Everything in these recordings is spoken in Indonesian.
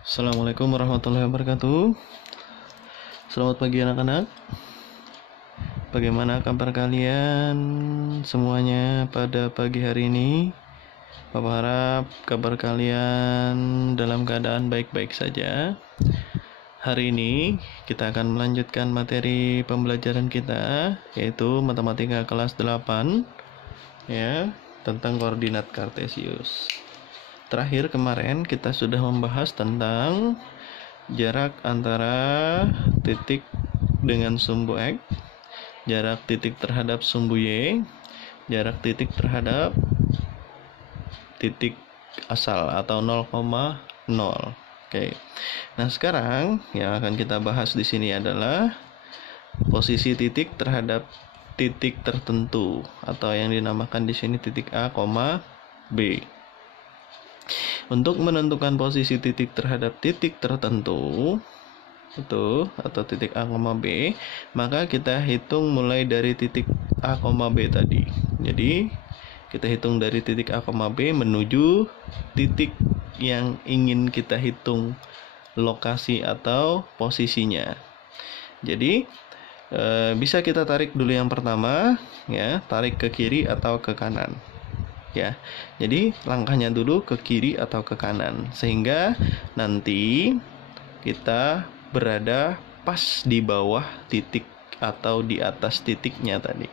Assalamualaikum warahmatullahi wabarakatuh. Selamat pagi anak-anak. Bagaimana kabar kalian semuanya pada pagi hari ini? Bapak harap kabar kalian dalam keadaan baik-baik saja. Hari ini kita akan melanjutkan materi pembelajaran kita, yaitu matematika kelas 8 ya, tentang koordinat kartesius. Terakhir kemarin kita sudah membahas tentang jarak antara titik dengan sumbu X, jarak titik terhadap sumbu Y, jarak titik terhadap titik asal atau 0,0. Oke. Nah, sekarang yang akan kita bahas di sini adalah posisi titik terhadap titik tertentu atau yang dinamakan di sini titik A, B. Untuk menentukan posisi titik terhadap titik tertentu itu atau titik A, B, maka kita hitung mulai dari titik A, B tadi. Jadi kita hitung dari titik A, B menuju titik yang ingin kita hitung lokasi atau posisinya. Jadi bisa kita tarik dulu yang pertama ya, tarik ke kiri atau ke kanan. Ya, jadi langkahnya dulu ke kiri atau ke kanan sehingga nanti kita berada pas di bawah titik atau di atas titiknya tadi.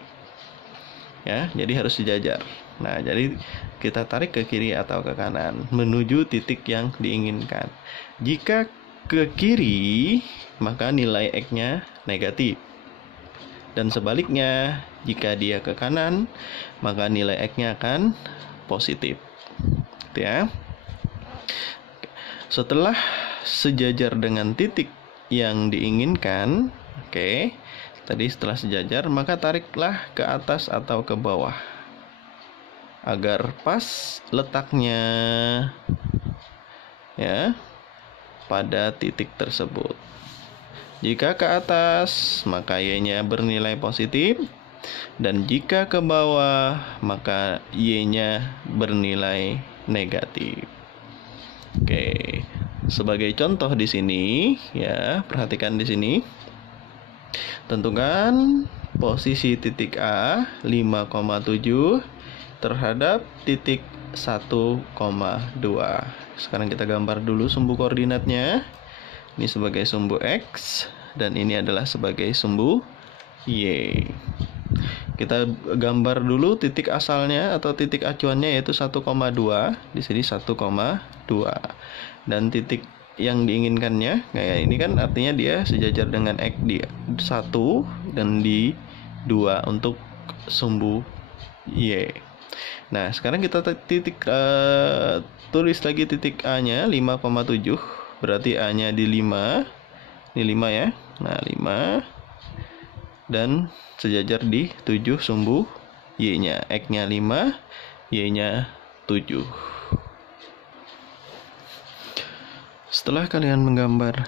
Ya, jadi harus sejajar. Nah, jadi kita tarik ke kiri atau ke kanan menuju titik yang diinginkan. Jika ke kiri, maka nilai X-nya negatif. Dan sebaliknya, jika dia ke kanan, maka nilai X-nya akan positif. Gitu ya. Setelah sejajar dengan titik yang diinginkan, oke. Tadi setelah sejajar, maka tariklah ke atas atau ke bawah. Agar pas letaknya ya pada titik tersebut. Jika ke atas, maka Y-nya bernilai positif. Dan jika ke bawah, maka Y-nya bernilai negatif. Oke. Sebagai contoh di sini, ya, perhatikan di sini. Tentukan posisi titik A 5,7 terhadap titik 1,2. Sekarang kita gambar dulu sumbu koordinatnya. Ini sebagai sumbu X dan ini adalah sebagai sumbu Y. Kita gambar dulu titik asalnya atau titik acuannya yaitu 1,2. Di sini 1,2. Dan titik yang diinginkannya kayak ini kan artinya dia sejajar dengan X di 1 dan di 2 untuk sumbu Y. Nah, sekarang kita tulis lagi titik A-nya 5,7. Berarti A-nya di 5. Ini 5 ya. Nah, 5. Dan sejajar di 7 sumbu Y-nya. X-nya 5, Y-nya 7. Setelah kalian menggambar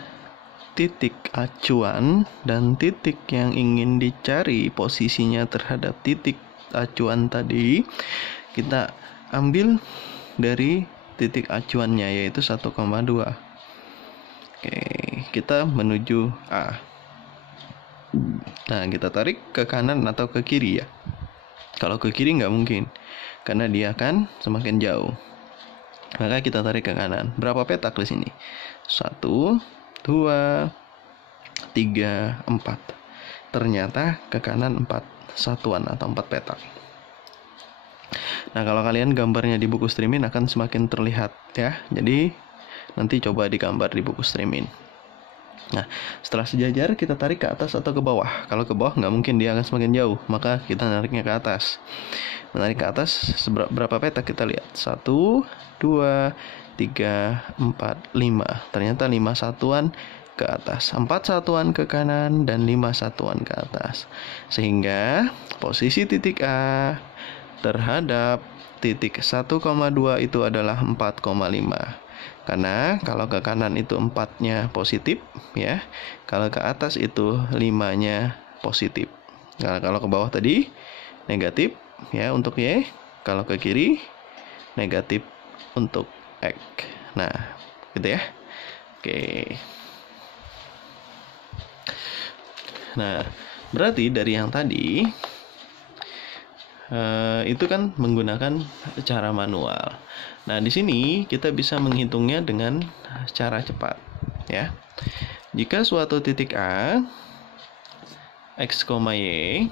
titik acuan dan titik yang ingin dicari posisinya terhadap titik acuan tadi, kita ambil dari titik acuannya yaitu 1,2. Oke, kita menuju A. Nah, kita tarik ke kanan atau ke kiri ya. Kalau ke kiri nggak mungkin, karena dia akan semakin jauh. Maka kita tarik ke kanan. Berapa petak di sini? 1, 2, 3, 4. Ternyata ke kanan 4 satuan atau 4 petak. Nah, kalau kalian gambarnya di buku Streamin akan semakin terlihat ya. Jadi nanti coba digambar di buku Streamin. Nah, setelah sejajar kita tarik ke atas atau ke bawah. Kalau ke bawah nggak mungkin, dia akan semakin jauh. Maka kita nariknya ke atas. Menarik ke atas berapa petak kita lihat? 1, 2, 3, 4, 5. Ternyata 5 satuan ke atas, 4 satuan ke kanan, dan 5 satuan ke atas. Sehingga posisi titik A terhadap titik 1,2 itu adalah 4,5. Karena kalau ke kanan itu 4-nya positif ya. Kalau ke atas itu 5-nya positif. Nah, kalau ke bawah tadi negatif ya untuk Y. Kalau ke kiri negatif untuk X. Nah, gitu ya. Oke. Nah, berarti dari yang tadi itu kan menggunakan cara manual. Nah, di sini kita bisa menghitungnya dengan cara cepat, ya. Jika suatu titik A X, Y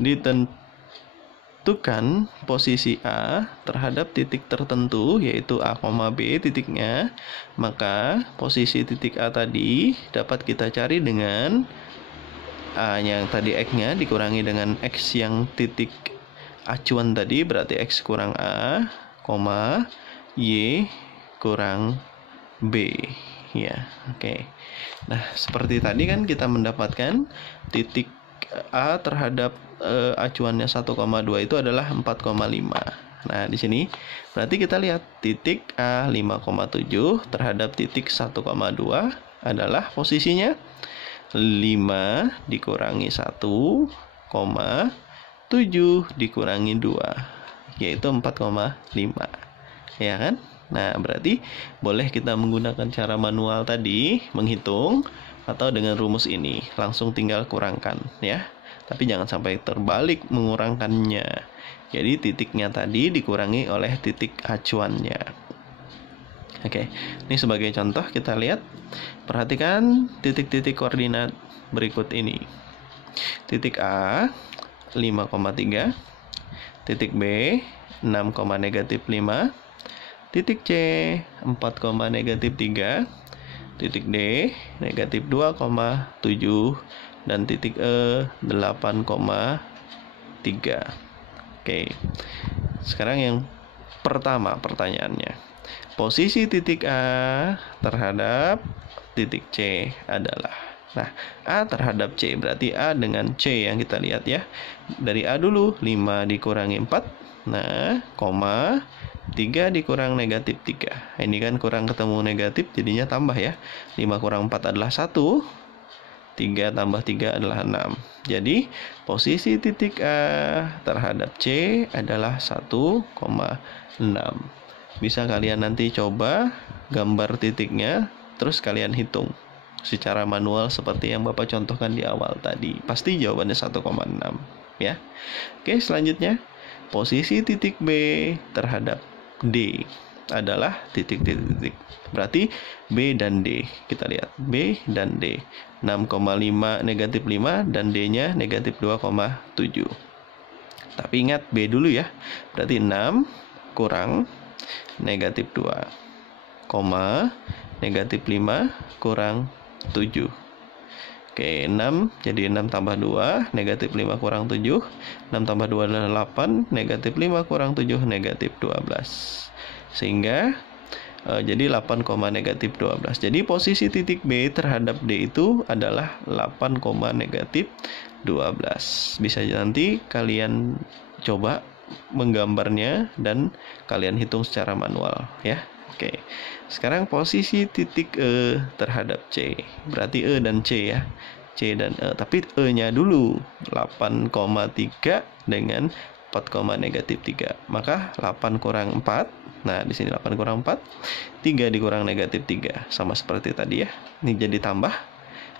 ditentukan posisi A terhadap titik tertentu, yaitu A, B titiknya, maka posisi titik A tadi dapat kita cari dengan A yang tadi X-nya dikurangi dengan X yang titik acuan tadi, berarti X kurang A, Y kurang B. Ya, oke. Nah, seperti tadi kan kita mendapatkan titik A terhadap acuannya 1,2 itu adalah 4,5. Nah, di sini berarti kita lihat titik A 5,7 terhadap titik 1,2 adalah posisinya 5 dikurangi 1,7 dikurangi 2, yaitu 4,5. Ya kan? Nah, berarti boleh kita menggunakan cara manual tadi menghitung, atau dengan rumus ini langsung tinggal kurangkan, ya. Tapi jangan sampai terbalik mengurangkannya. Jadi titiknya tadi dikurangi oleh titik acuannya. Oke, ini sebagai contoh kita lihat. Perhatikan titik-titik koordinat berikut ini. Titik A 5,3, titik B 6,-5, titik C 4,-3, titik D negatif 2,7, dan titik E 8,3. Oke, sekarang yang pertama pertanyaannya, posisi titik A terhadap titik C adalah, nah, A terhadap C berarti A dengan C yang kita lihat ya. Dari A dulu, 5 dikurangi 4, nah, 3 dikurang negatif 3. Ini kan kurang ketemu negatif, jadinya tambah ya. 5 kurang 4 adalah 1, 3 tambah 3 adalah 6. Jadi posisi titik A terhadap C adalah 1,6. Bisa kalian nanti coba gambar titiknya, terus kalian hitung secara manual seperti yang Bapak contohkan di awal tadi. Pasti jawabannya 1,6 ya. Oke, selanjutnya posisi titik B terhadap D adalah titik-titik. Berarti B dan D. Kita lihat B dan D. 6,5 negatif 5 dan D-nya negatif 2,7. Tapi ingat B dulu ya. Berarti 6 kurang negatif 2, negatif 5 kurang 7. Oke, 6, jadi 6 tambah 2, negatif 5 kurang 7, 6 tambah 2 adalah 8, negatif 5 kurang 7, negatif 12. Sehingga jadi 8, negatif 12. Jadi posisi titik B terhadap D itu adalah 8, negatif 12. Bisa nanti kalian coba menggambarnya dan kalian hitung secara manual ya. Oke. Sekarang posisi titik E terhadap C. Berarti E dan C ya. C dan E, tapi E-nya dulu 8,3 dengan 4, negatif 3. Maka 8 kurang 4. Nah, di sini 8 kurang 4, 3 dikurang negatif 3. Sama seperti tadi ya. Ini jadi tambah.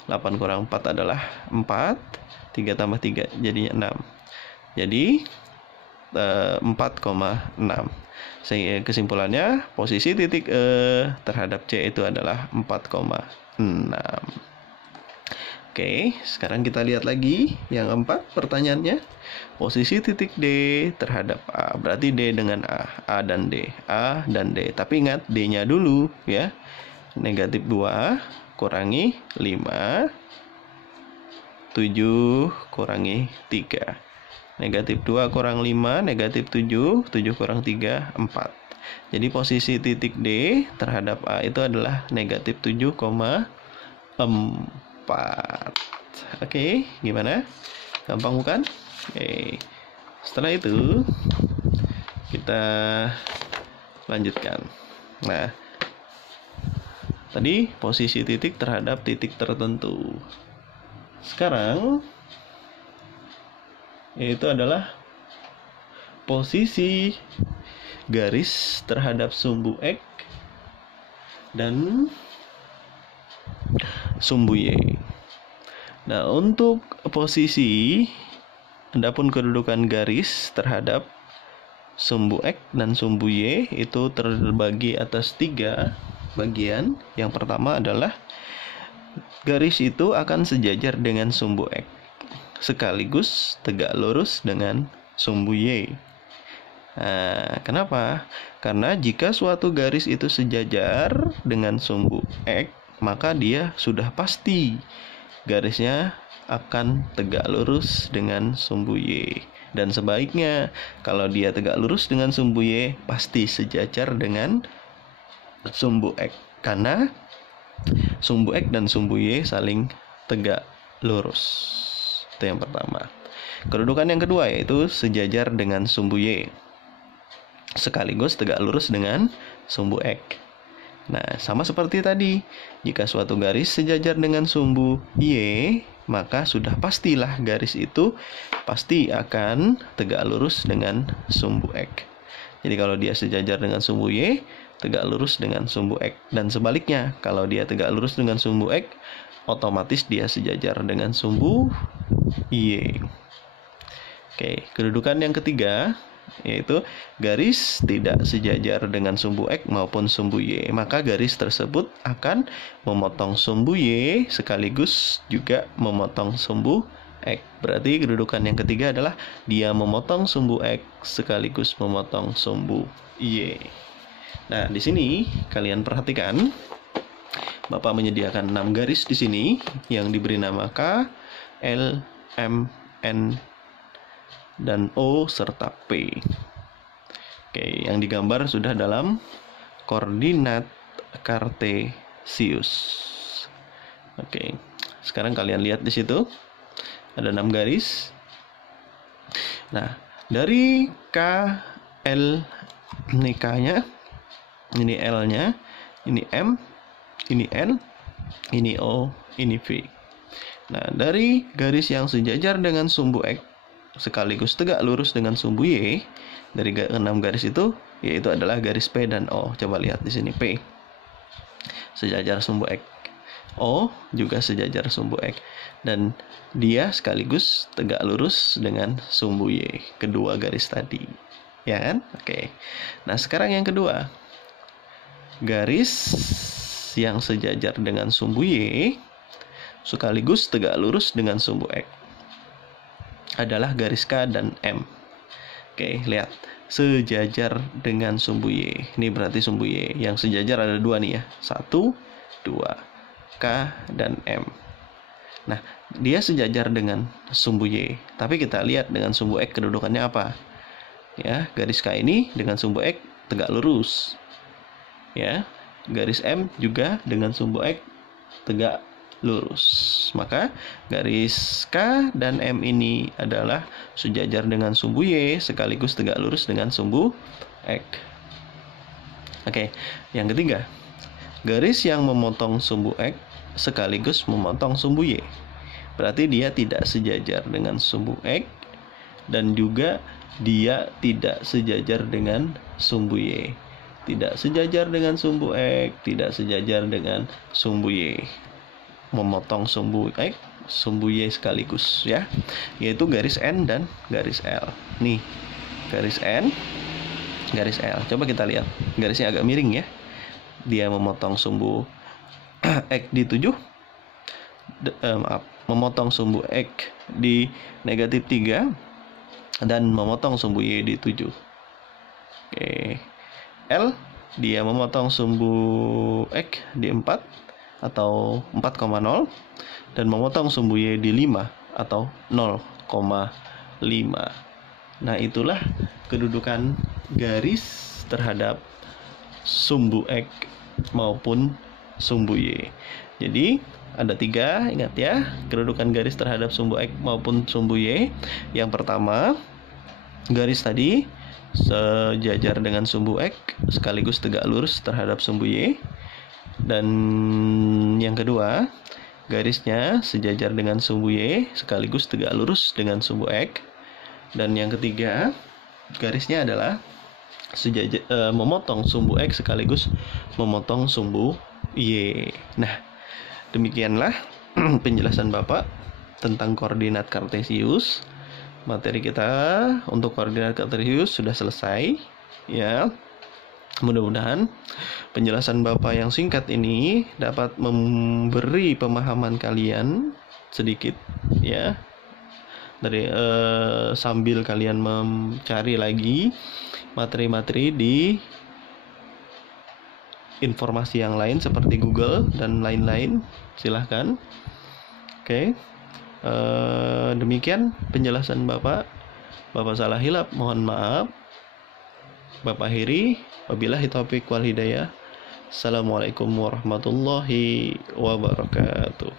8 kurang 4 adalah 4. 3 tambah 3 jadinya 6. Jadi 4,6. Sehingga kesimpulannya posisi titik E terhadap C itu adalah 4,6. Oke, sekarang kita lihat lagi yang keempat pertanyaannya. Posisi titik D terhadap A. Berarti D dengan A dan D. A dan D. Tapi ingat D-nya dulu ya. Negatif 2 kurangi 5, 7 kurangi 3. Negatif 2 kurang 5, negatif 7, 7 kurang 3, 4. Jadi posisi titik D terhadap A itu adalah negatif 7,4. Oke, gimana? Gampang bukan? Oke. Setelah itu kita lanjutkan. Nah, tadi posisi titik terhadap titik tertentu. Sekarang yaitu adalah posisi garis terhadap sumbu X dan sumbu Y. Nah, untuk posisi adapun kedudukan garis terhadap sumbu X dan sumbu Y itu terbagi atas 3 bagian. Yang pertama adalah garis itu akan sejajar dengan sumbu X sekaligus tegak lurus dengan sumbu Y. Nah, kenapa? Karena jika suatu garis itu sejajar dengan sumbu X, maka dia sudah pasti garisnya akan tegak lurus dengan sumbu Y. Dan sebaliknya, kalau dia tegak lurus dengan sumbu Y, pasti sejajar dengan sumbu X. Karena sumbu X dan sumbu Y saling tegak lurus. Itu yang pertama. Kedudukan yang kedua yaitu sejajar dengan sumbu Y sekaligus tegak lurus dengan sumbu X. Nah, sama seperti tadi, jika suatu garis sejajar dengan sumbu Y, maka sudah pastilah garis itu pasti akan tegak lurus dengan sumbu X. Jadi kalau dia sejajar dengan sumbu Y, tegak lurus dengan sumbu X. Dan sebaliknya, kalau dia tegak lurus dengan sumbu X, otomatis dia sejajar dengan sumbu Y. Oke, kedudukan yang ketiga yaitu garis tidak sejajar dengan sumbu X maupun sumbu Y, maka garis tersebut akan memotong sumbu Y sekaligus juga memotong sumbu X. Berarti kedudukan yang ketiga adalah dia memotong sumbu X sekaligus memotong sumbu Y. Nah, di sini kalian perhatikan Bapak menyediakan 6 garis di sini yang diberi nama K, L, M, N, dan O serta P. Oke, yang digambar sudah dalam koordinat kartesius. Oke, sekarang kalian lihat di situ ada 6 garis. Nah, dari K, L, ini K-nya, ini L-nya, ini M, ini N, ini O, ini V. Nah, dari garis yang sejajar dengan sumbu X sekaligus tegak lurus dengan sumbu Y, dari 6 garis itu yaitu adalah garis P dan O. Coba lihat di sini, P sejajar sumbu X, O juga sejajar sumbu X, dan dia sekaligus tegak lurus dengan sumbu Y, kedua garis tadi, ya kan? Oke. Nah, sekarang yang kedua, garis yang sejajar dengan sumbu Y sekaligus tegak lurus dengan sumbu X adalah garis K dan M. Oke, lihat, sejajar dengan sumbu Y. Ini berarti sumbu Y. Yang sejajar ada 2 nih ya. 1, 2. K dan M. Nah, dia sejajar dengan sumbu Y. Tapi kita lihat dengan sumbu X kedudukannya apa? Ya, garis K ini dengan sumbu X tegak lurus. Ya, garis M juga dengan sumbu X tegak lurus. Maka garis K dan M ini adalah sejajar dengan sumbu Y sekaligus tegak lurus dengan sumbu X. Oke, yang ketiga, garis yang memotong sumbu X sekaligus memotong sumbu Y. Berarti dia tidak sejajar dengan sumbu X dan juga dia tidak sejajar dengan sumbu Y. Tidak sejajar dengan sumbu X, tidak sejajar dengan sumbu Y. Memotong sumbu X, sumbu Y sekaligus, ya, yaitu garis N dan garis L. Nih, garis N, garis L. Coba kita lihat, garisnya agak miring ya. Dia memotong sumbu X di 7, memotong sumbu X di -3 dan memotong sumbu Y di 7. Oke. L, dia memotong sumbu X di 4 atau 4,0 dan memotong sumbu Y di 5 atau 0,5. Nah, itulah kedudukan garis terhadap sumbu X maupun sumbu Y. Jadi ada 3, ingat ya, kedudukan garis terhadap sumbu X maupun sumbu Y. Yang pertama, garis tadi sejajar dengan sumbu X sekaligus tegak lurus terhadap sumbu Y. Dan yang kedua, garisnya sejajar dengan sumbu Y sekaligus tegak lurus dengan sumbu X. Dan yang ketiga, garisnya adalah memotong sumbu X sekaligus memotong sumbu Y. Nah, demikianlah penjelasan Bapak tentang koordinat kartesius. Materi kita untuk koordinat kartesius sudah selesai, ya. Mudah-mudahan penjelasan Bapak yang singkat ini dapat memberi pemahaman kalian sedikit, ya. Dari sambil kalian mencari lagi materi-materi di informasi yang lain seperti Google dan lain-lain, silahkan. Oke. Demikian penjelasan Bapak salah hilap mohon maaf. Bapak akhiri, wabillahi taufiq wal hidayah. Assalamualaikum warahmatullahi wabarakatuh.